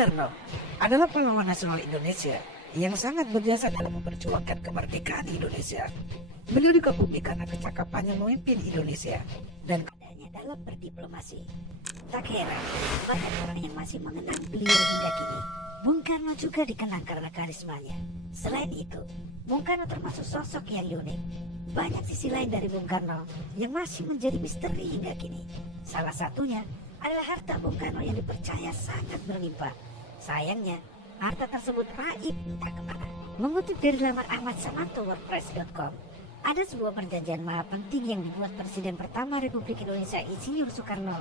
Karno adalah pahlawan nasional Indonesia yang sangat berjasa dalam memperjuangkan kemerdekaan Indonesia. Beliau dikagumi karena kecakapannya memimpin Indonesia dan adanya dalam berdiplomasi. Tak heran, banyak orang yang masih mengenang beliau hingga kini. Bung Karno juga dikenang karena karismanya. Selain itu, Bung Karno termasuk sosok yang unik. Banyak sisi lain dari Bung Karno yang masih menjadi misteri hingga kini. Salah satunya adalah harta Bung Karno yang dipercaya sangat berlimpah. Sayangnya, harta tersebut raib entah kemana. Mengutip dari laman Ahmad Samanto wordpress.com, ada sebuah perjanjian maha penting yang dibuat Presiden pertama Republik Indonesia Insinyur Soekarno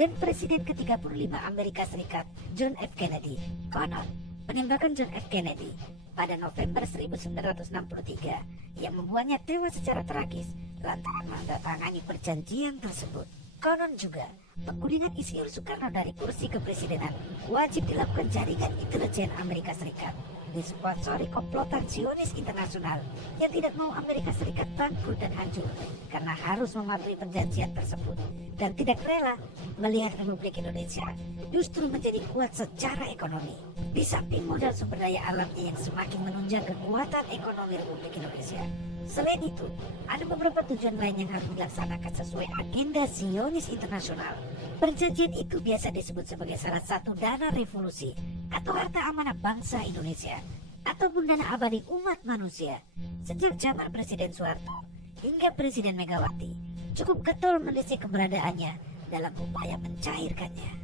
dan Presiden ke-35 Amerika Serikat John F. Kennedy. Konon, penembakan John F. Kennedy pada November 1963 yang membuatnya tewas secara tragis lantaran menandatangani perjanjian tersebut. Konon juga, penggulingan Insinyur Soekarno dari kursi kepresidenan wajib dilakukan jaringan intelijen Amerika Serikat, disponsori komplotan Zionis internasional yang tidak mau Amerika Serikat bangkrut dan hancur karena harus mematuhi perjanjian tersebut dan tidak rela melihat Republik Indonesia justru menjadi kuat secara ekonomi. Di samping modal sumber daya alamnya yang semakin menunjang kekuatan ekonomi Republik Indonesia, selain itu ada beberapa tujuan lain yang harus dilaksanakan sesuai agenda Zionis internasional. Perjanjian itu biasa disebut sebagai salah satu dana revolusi atau harta amanah bangsa Indonesia ataupun dana abadi umat manusia. Sejak zaman Presiden Soeharto hingga Presiden Megawati cukup getol mendesak keberadaannya dalam upaya mencairkannya.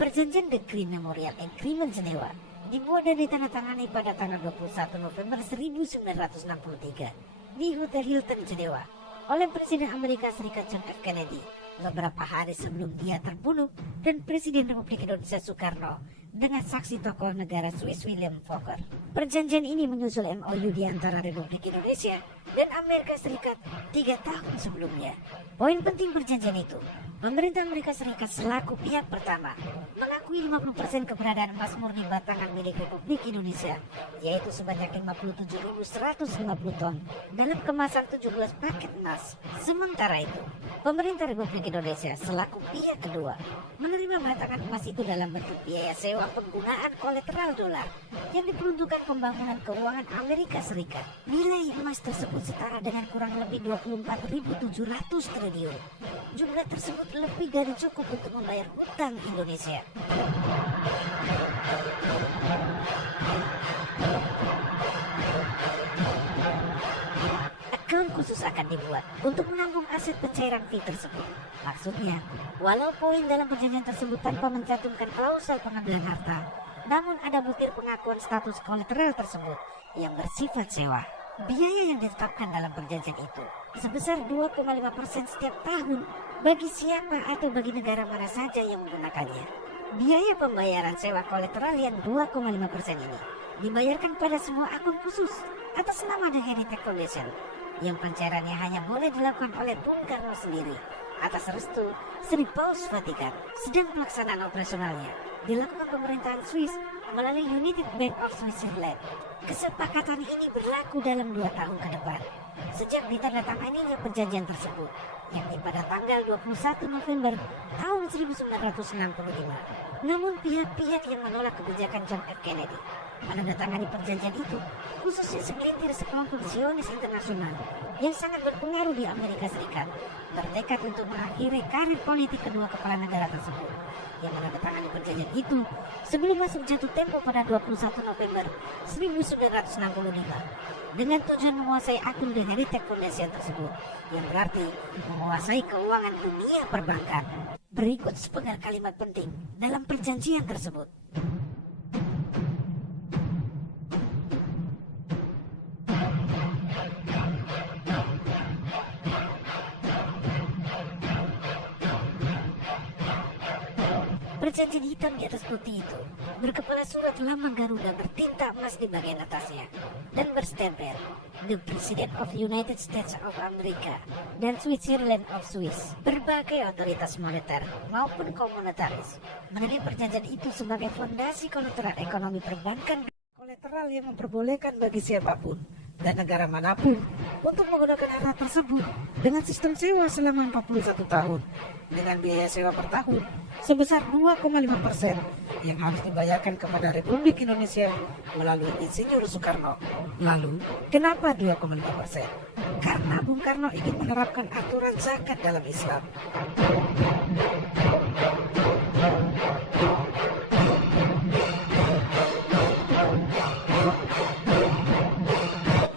Perjanjian The Green Memorial Agreement Jenewa dibuat dan ditandatangani pada tanggal 21 November 1963 di Hotel Hilton Jenewa oleh Presiden Amerika Serikat John F. Kennedy beberapa hari sebelum dia terbunuh dan Presiden Republik Indonesia Soekarno dengan saksi tokoh negara Swiss William Fokker. Perjanjian ini menyusul MOU di antara Republik Indonesia dan Amerika Serikat 3 tahun sebelumnya. Poin penting perjanjian itu, pemerintah Amerika Serikat selaku pihak pertama mengakui 50% keberadaan emas murni batangan milik Republik Indonesia, yaitu sebanyak 57.150 ton dalam kemasan 17 paket emas. Sementara itu, pemerintah Republik Indonesia selaku pihak kedua menerima batangan emas itu dalam bentuk biaya sewa penggunaan kolateral dolar yang diperuntukkan pembangunan keuangan Amerika Serikat. Nilai emas tersebut setara dengan kurang lebih 24.700 triliun. Jumlah tersebut lebih dari cukup untuk membayar hutang Indonesia. Akun khusus akan dibuat untuk menampung aset pencairan fee tersebut. Maksudnya, walau poin dalam perjanjian tersebut tanpa mencantumkan klausul pengambilan harta, namun ada butir pengakuan status kolateral tersebut yang bersifat sewa. Biaya yang ditetapkan dalam perjanjian itu sebesar 2,5% setiap tahun bagi siapa atau bagi negara mana saja yang menggunakannya. Biaya pembayaran sewa kolateral yang 2,5% ini dibayarkan pada semua akun khusus atas nama The Heritage Foundation yang pencairannya hanya boleh dilakukan oleh Bung Karno sendiri atas restu Sri Paus Vatikan. Sedang pelaksanaan operasionalnya dilakukan pemerintahan Swiss melalui United Bank of Switzerland. Kesepakatan ini berlaku dalam 2 tahun ke depan sejak ditandatanganinya perjanjian tersebut, yakni pada tanggal 21 November tahun 1965. Namun pihak-pihak yang menolak kebijakan John F. Kennedy menandatangani perjanjian itu, khususnya segelintir sekelompok Zionis internasional yang sangat berpengaruh di Amerika Serikat, bertekad untuk mengakhiri karir politik kedua kepala negara tersebut yang menandatangani perjanjian itu sebelum masuk jatuh tempo pada 21 November 1965 dengan tujuan menguasai akun The Heritage Foundation tersebut, yang berarti menguasai keuangan dunia perbankan. Berikut sepenggal kalimat penting dalam perjanjian tersebut. Perjanjian hitam di atas putih itu berkepala surat lambang Garuda bertinta emas di bagian atasnya dan berstempel The President of United States of America dan Switzerland of Swiss. Berbagai otoritas moneter maupun komunitaris menilai perjanjian itu sebagai fondasi kolateral ekonomi perbankan, kolateral yang memperbolehkan bagi siapapun dan negara manapun untuk menggunakan harta tersebut dengan sistem sewa selama 41 tahun dengan biaya sewa per tahun sebesar 2,5% yang harus dibayarkan kepada Republik Indonesia melalui Insinyur Soekarno. Lalu, kenapa 2,5%? Karena Bung Karno ingin menerapkan aturan zakat dalam Islam.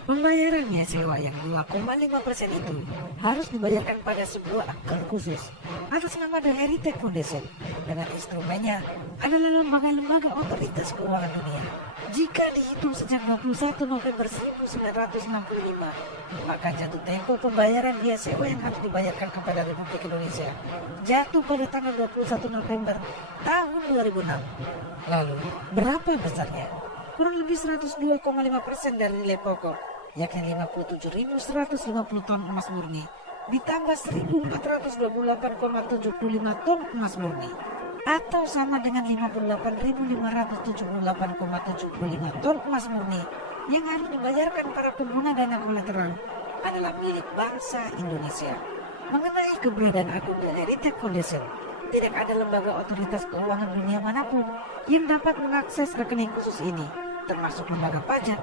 Pembayarannya sewa yang 2,5% itu harus dibayarkan pada sebuah akun khusus atas nama The Heritage Foundation dengan instrumennya adalah lembaga-lembaga otoritas keuangan dunia. Jika dihitung sejak 21 November 1965, maka jatuh tempo pembayaran biaya sewa yang harus dibayarkan kepada Republik Indonesia jatuh pada tanggal 21 November tahun 2006. Lalu, berapa besarnya? Kurang lebih 102,5% dari nilai pokok, yakni 57.150 ton emas murni, ditambah 1.428,75 ton emas murni, atau sama dengan 58.578,75 ton emas murni yang harus dibayarkan para pengguna dana kolateral adalah milik bangsa Indonesia. Mengenai keberadaan akun The Heritage Foundation, tidak ada lembaga otoritas keuangan dunia manapun yang dapat mengakses rekening khusus ini, termasuk lembaga pajak,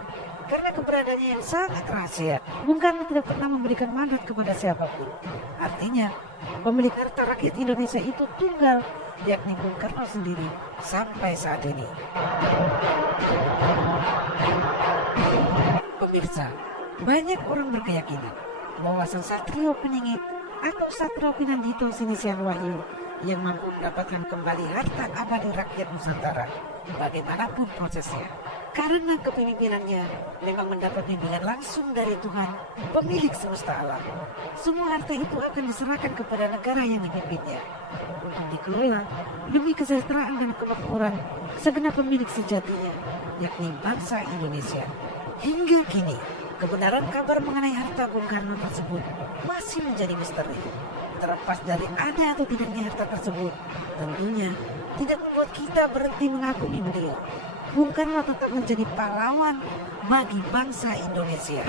karena keberadaannya yang sangat rahasia. Bung Karno tidak pernah memberikan mandat kepada siapapun. Artinya, pemilik harta rakyat Indonesia itu tunggal, yakni Bung Karno sendiri sampai saat ini. Pemirsa, banyak orang berkeyakinan bahwa sang Satrio Peningit atau Satrio Pinandito Sinisian Wahyu yang mampu mendapatkan kembali harta abadi rakyat Nusantara bagaimanapun prosesnya, karena kepemimpinannya memang mendapat bimbingan langsung dari Tuhan, pemilik semesta alam. Semua harta itu akan diserahkan kepada negara yang dipimpinnya untuk dikelola demi kesejahteraan dan kemakmuran segenap pemilik sejatinya, yakni bangsa Indonesia. Hingga kini, kebenaran kabar mengenai harta Bung Karno tersebut masih menjadi misteri. Terlepas dari ada atau tidaknya harta tersebut, tentunya tidak membuat kita berhenti mengagumi beliau. Bung Karno tetap menjadi pahlawan bagi bangsa Indonesia.